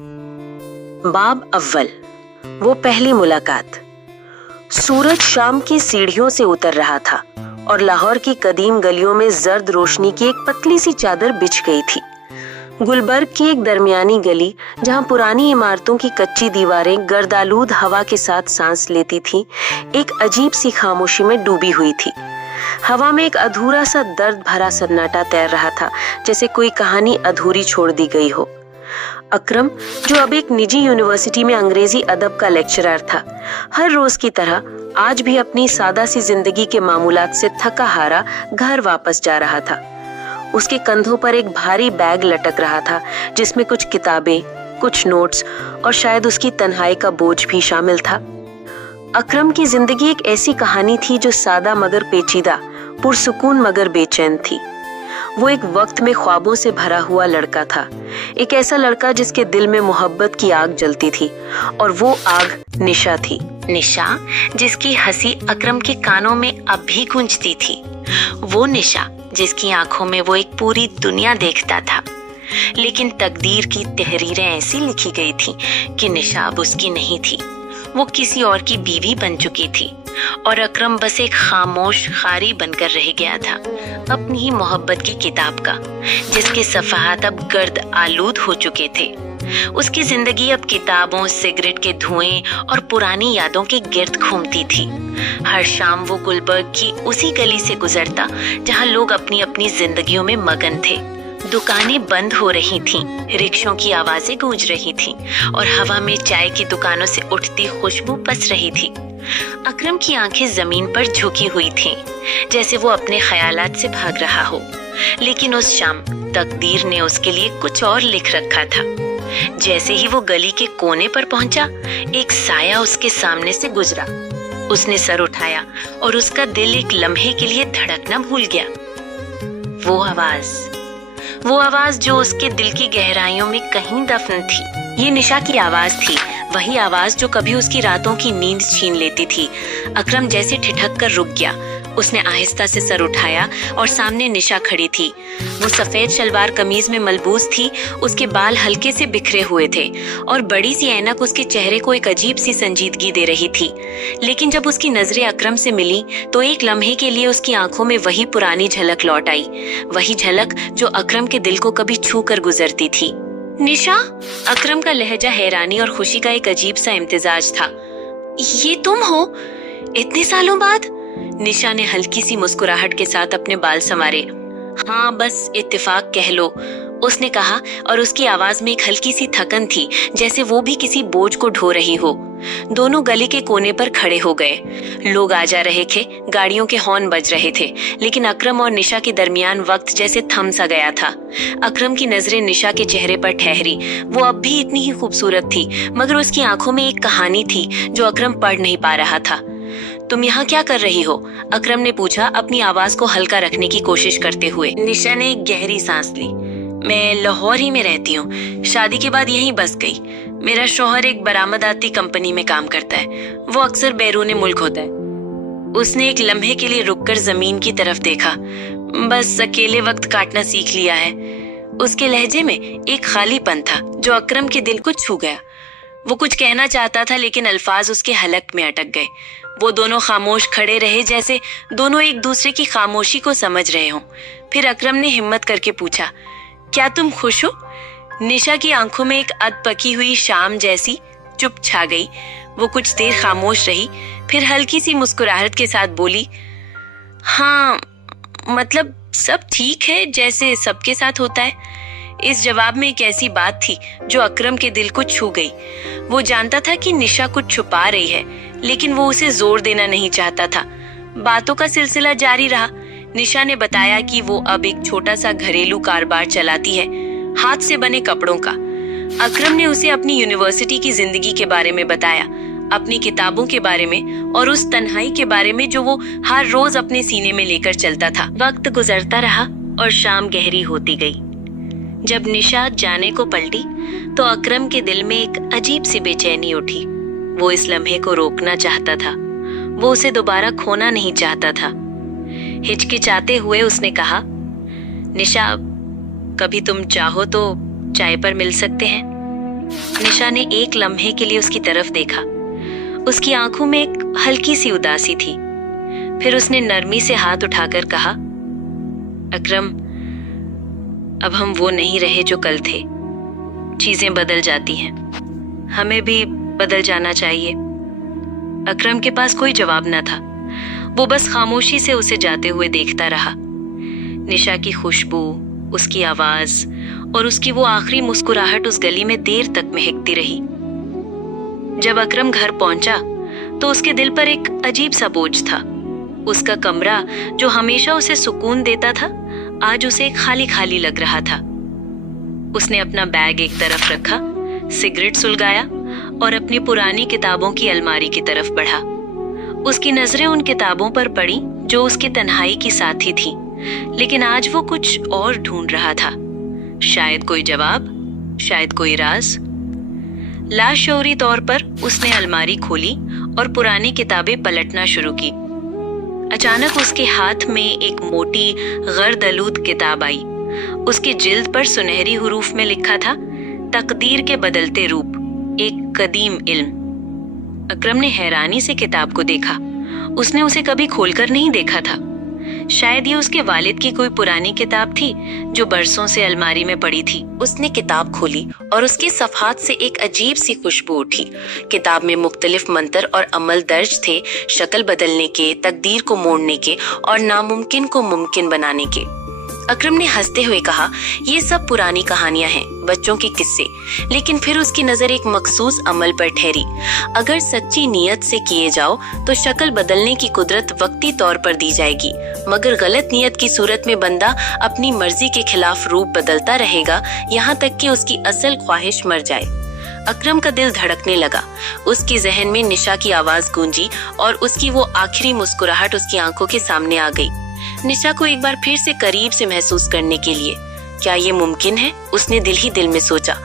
बाब अव्वल, वो पहली मुलाकात। सूरज शाम की सीढ़ियों से उतर रहा था और लाहौर की कदीम गलियों में जर्द रोशनी की एक पतली सी चादर बिछ गई थी। गुलबर्ग की एक दरमियानी गली, जहां पुरानी इमारतों की कच्ची दीवारें गर्दालूद हवा के साथ सांस लेती थीं, एक अजीब सी खामोशी में डूबी हुई थी। हवा में एक अधूरा सा दर्द भरा सन्नाटा तैर रहा था, जैसे कोई कहानी अधूरी छोड़ दी गई हो। अकरम, जो अब एक निजी यूनिवर्सिटी में अंग्रेजी अदब का लेक्चरर था, हर रोज की तरह आज भी अपनी सादा सी जिंदगी के मामूलात से थका हारा घर वापस जा रहा था। उसके कंधों पर एक भारी बैग लटक रहा था, जिसमें कुछ किताबें, कुछ नोट्स और शायद उसकी तन्हाई का बोझ भी शामिल था। अकरम की जिंदगी एक ऐसी कहानी थी जो सादा मगर पेचीदा, पुरसुकून मगर बेचैन थी। वो एक वक्त में ख्वाबों से भरा हुआ लड़का था, एक ऐसा लड़का जिसके दिल में मोहब्बत की आग जलती थी, और वो आग निशा थी। निशा, जिसकी हंसी अकरम के कानों में अब भी गूंजती थी। वो निशा जिसकी आंखों में वो एक पूरी दुनिया देखता था। लेकिन तकदीर की तहरीरें ऐसी लिखी गई थी कि निशा अब उसकी नहीं थी। वो किसी और की बीवी बन चुकी थी और अकरम बस एक खामोश खारी बनकर रह गया था, अपनी ही मोहब्बत की किताब का, जिसके सफ़हात अब गर्द आलूद हो चुके थे। उसकी जिंदगी अब किताबों, सिगरेट के धुएं और पुरानी यादों के गिर्द घूमती थी। हर शाम वो गुलबर्ग की उसी गली से गुजरता जहां लोग अपनी अपनी जिंदगियों में मगन थे। दुकानें बंद हो रही थीं, रिक्शों की आवाजें गूंज रही थीं और हवा में चाय की दुकानों से उठती खुशबू पस रही थी। अकरम की आंखें जमीन पर झुकी हुई थीं, जैसे वो अपने ख्यालात से भाग रहा हो। लेकिन उस शाम तकदीर ने उसके लिए कुछ और लिख रखा था। जैसे ही वो गली के कोने पर पहुंचा, एक साया उसके सामने से गुजरा। उसने सर उठाया और उसका दिल एक लम्हे के लिए धड़कना भूल गया। वो आवाज जो उसके दिल की गहराइयों में कहीं दफन थी। ये निशा की आवाज थी, वही आवाज जो कभी उसकी रातों की नींद छीन लेती थी। अकरम जैसे ठिठक कर रुक गया। उसने आहिस्ता से सर उठाया और सामने निशा खड़ी थी। वो सफेद शलवार कमीज में मलबूस थी, उसके बाल हल्के से बिखरे हुए थे और बड़ी सी ऐनक उसके चेहरे को एक अजीब सी संजीदगी दे रही थी। लेकिन जब उसकी नजरें अकरम से मिली तो एक लम्हे के लिए उसकी आंखों में वही पुरानी झलक लौट आई, वही झलक जो अकरम के दिल को कभी छू कर गुजरती थी। निशा, अकरम का लहजा हैरानी और खुशी का एक अजीब सा इम्तिजाज था। ये तुम हो इतने सालों बाद? निशा ने हल्की सी मुस्कुराहट के साथ अपने बाल संवारे। हाँ, बस इत्तेफाक कह लो, उसने कहा और उसकी आवाज में एक हल्की सी थकन थी, जैसे वो भी किसी बोझ को ढो रही हो। दोनों गली के कोने पर खड़े हो गए। लोग आ जा रहे थे, गाड़ियों के हॉर्न बज रहे थे, लेकिन अकरम और निशा के दरमियान वक्त जैसे थम सा गया था। अकरम की नजरें निशा के चेहरे पर ठहरी। वो अब भी इतनी ही खूबसूरत थी, मगर उसकी आंखों में एक कहानी थी जो अकरम पढ़ नहीं पा रहा था। तुम यहाँ क्या कर रही हो? अकरम ने पूछा, अपनी आवाज को हल्का रखने की कोशिश करते हुए। निशा ने एक गहरी सांस ली। मैं लाहौर ही में रहती हूँ, शादी के बाद यहीं बस गई। मेरा शौहर एक बरामदाती कंपनी में काम करता है, वो अक्सर बैरून मुल्क होता है। उसने एक लम्हे के लिए रुककर जमीन की तरफ देखा। बस अकेले वक्त काटना सीख लिया है। उसके लहजे में एक खालीपन था जो अकरम के दिल को छू गया। वो कुछ कहना चाहता था, लेकिन अल्फाज उसके हलक में अटक गए। वो दोनों खामोश खड़े रहे, जैसे दोनों एक दूसरे की खामोशी को समझ रहे हों। फिर अकरम ने हिम्मत करके पूछा, क्या तुम खुश हो? निशा की आंखों में एक अधपकी हुई शाम जैसी चुप छा गई। वो कुछ देर खामोश रही, फिर हल्की सी मुस्कुराहट के साथ बोली, हाँ, मतलब सब ठीक है, जैसे सबके साथ होता है। इस जवाब में एक ऐसी बात थी जो अकरम के दिल को छू गई। वो जानता था कि निशा कुछ छुपा रही है, लेकिन वो उसे जोर देना नहीं चाहता था। बातों का सिलसिला जारी रहा। निशा ने बताया कि वो अब एक छोटा सा घरेलू कारोबार चलाती है, हाथ से बने कपड़ों का। अकरम ने उसे अपनी यूनिवर्सिटी की जिंदगी के बारे में बताया, अपनी किताबों के बारे में और उस तन्हाई के बारे में जो वो हर रोज अपने सीने में लेकर चलता था। वक्त गुजरता रहा और शाम गहरी होती गई। जब निशा जाने को पलटी तो अकरम के दिल में एक अजीब सी बेचैनी उठी। वो इस लम्हे को रोकना चाहता था, वो उसे दोबारा खोना नहीं चाहता था। हिचकिचाते हुए उसने कहा, निशा, कभी तुम चाहो तो चाय पर मिल सकते हैं। निशा ने एक लम्हे के लिए उसकी तरफ देखा। उसकी आंखों में एक हल्की सी उदासी थी। फिर उसने नरमी से हाथ उठाकर कहा, अकरम, अब हम वो नहीं रहे जो कल थे। चीजें बदल जाती हैं, हमें भी बदल जाना चाहिए। अकरम के पास कोई जवाब न था। वो बस खामोशी से उसे जाते हुए देखता रहा। निशा की खुशबू, उसकी आवाज और उसकी वो आखिरी मुस्कुराहट उस गली में देर तक महकती रही। जब अकरम घर पहुंचा तो उसके दिल पर एक अजीब सा बोझ था। उसका कमरा जो हमेशा उसे सुकून देता था, आज उसे खाली खाली लग रहा था। उसने अपना बैग एक तरफ रखा, सिगरेट सुलगाया और अपनी पुरानी किताबों की अलमारी की तरफ बढ़ा। उसकी नजरें उन किताबों पर पड़ी जो उसकी तन्हाई की साथी थी, लेकिन आज वो कुछ और ढूंढ रहा था। शायद कोई जवाब, शायद कोई राज। लाशऊरी तौर पर उसने अलमारी खोली और पुरानी किताबें पलटना शुरू की। अचानक उसके हाथ में एक मोटी गर्द-आलूद किताब आई। उसकी जिल्द पर सुनहरी हुरूफ में लिखा था, तकदीर के बदलते रूप, एक कदीम इल्म। अकरम ने हैरानी से किताब को देखा। उसने उसे कभी खोलकर नहीं देखा था। शायद ये उसके वालिद की कोई पुरानी किताब थी जो बरसों से अलमारी में पड़ी थी। उसने किताब खोली और उसके सफ़हात से एक अजीब सी खुशबू उठी। किताब में मुख्तलिफ मंतर और अमल दर्ज थे, शक्ल बदलने के, तकदीर को मोड़ने के और नामुमकिन को मुमकिन बनाने के। अकरम ने हंसते हुए कहा, ये सब पुरानी कहानियां हैं, बच्चों के किस्से। लेकिन फिर उसकी नजर एक मखसूस अमल पर ठहरी। अगर सच्ची नीयत से किए जाओ तो शक्ल बदलने की कुदरत वक्ती तौर पर दी जाएगी, मगर गलत नीयत की सूरत में बंदा अपनी मर्जी के खिलाफ रूप बदलता रहेगा, यहाँ तक कि उसकी असल ख्वाहिश मर जाए। अकरम का दिल धड़कने लगा। उसके जहन में निशा की आवाज गूंजी और उसकी वो आखिरी मुस्कुराहट उसकी आंखों के सामने आ गई। निशा को एक बार फिर से करीब से महसूस करने के लिए। क्या ये मुमकिन है? उसने दिल ही दिल में सोचा।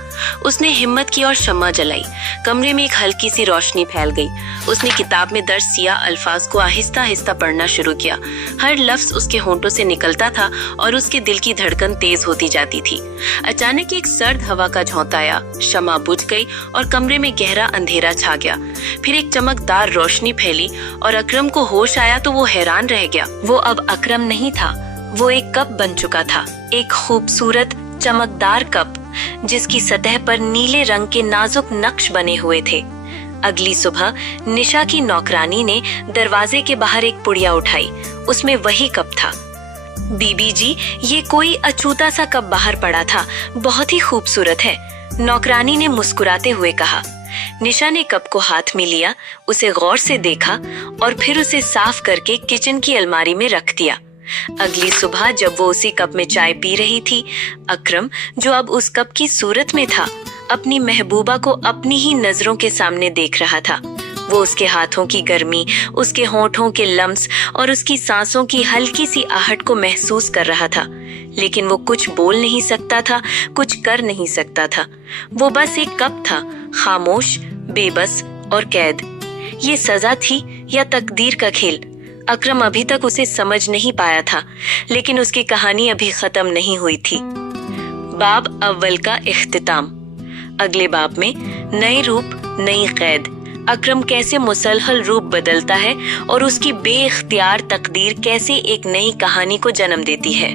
उसने हिम्मत की और शम्मा जलाई। कमरे में एक हल्की सी रोशनी फैल गई। उसने किताब में दर्ज सिया अल्फाज को आहिस्ता आहिस्ता पढ़ना शुरू किया। हर लफ्ज उसके होंठों से निकलता था और उसके दिल की धड़कन तेज होती जाती थी। अचानक एक सर्द हवा का झोंका आया, शम्मा बुझ गई और कमरे में गहरा अंधेरा छा गया। फिर एक चमकदार रोशनी फैली और अकरम को होश आया तो वो हैरान रह गया। वो अब अकरम नहीं था, वो एक कप बन चुका था। एक खूबसूरत चमकदार कप जिसकी सतह पर नीले रंग के नाजुक नक्श बने हुए थे। अगली सुबह निशा की नौकरानी ने दरवाजे के बाहर एक पुड़िया उठाई। उसमें वही कप था। बीबी जी, ये कोई अछूता सा कप बाहर पड़ा था, बहुत ही खूबसूरत है, नौकरानी ने मुस्कुराते हुए कहा। निशा ने कप को हाथ में लिया, उसे गौर से देखा और फिर उसे साफ करके किचन की अलमारी में रख दिया। अगली सुबह जब वो उसी कप में चाय पी रही थी, अकरम, जो अब उस कप की सूरत में था, अपनी महबूबा को अपनी ही नजरों के सामने देख रहा था। वो उसके हाथों की गर्मी, उसके होंठों के लम्स और उसकी सांसों की हल्की सी आहट को महसूस कर रहा था, लेकिन वो कुछ बोल नहीं सकता था, कुछ कर नहीं सकता था। वो बस एक कप था, खामोश, बेबस और कैद। ये सजा थी या तकदीर का खेल? अकरम अभी तक उसे समझ नहीं पाया था, लेकिन उसकी कहानी अभी खत्म नहीं हुई थी। बाब अव्वल का इख्तिताम। अगले बाब में नए रूप, नई कैद। अकरम कैसे मुसलसल रूप बदलता है और उसकी बेइख्तियार तकदीर कैसे एक नई कहानी को जन्म देती है।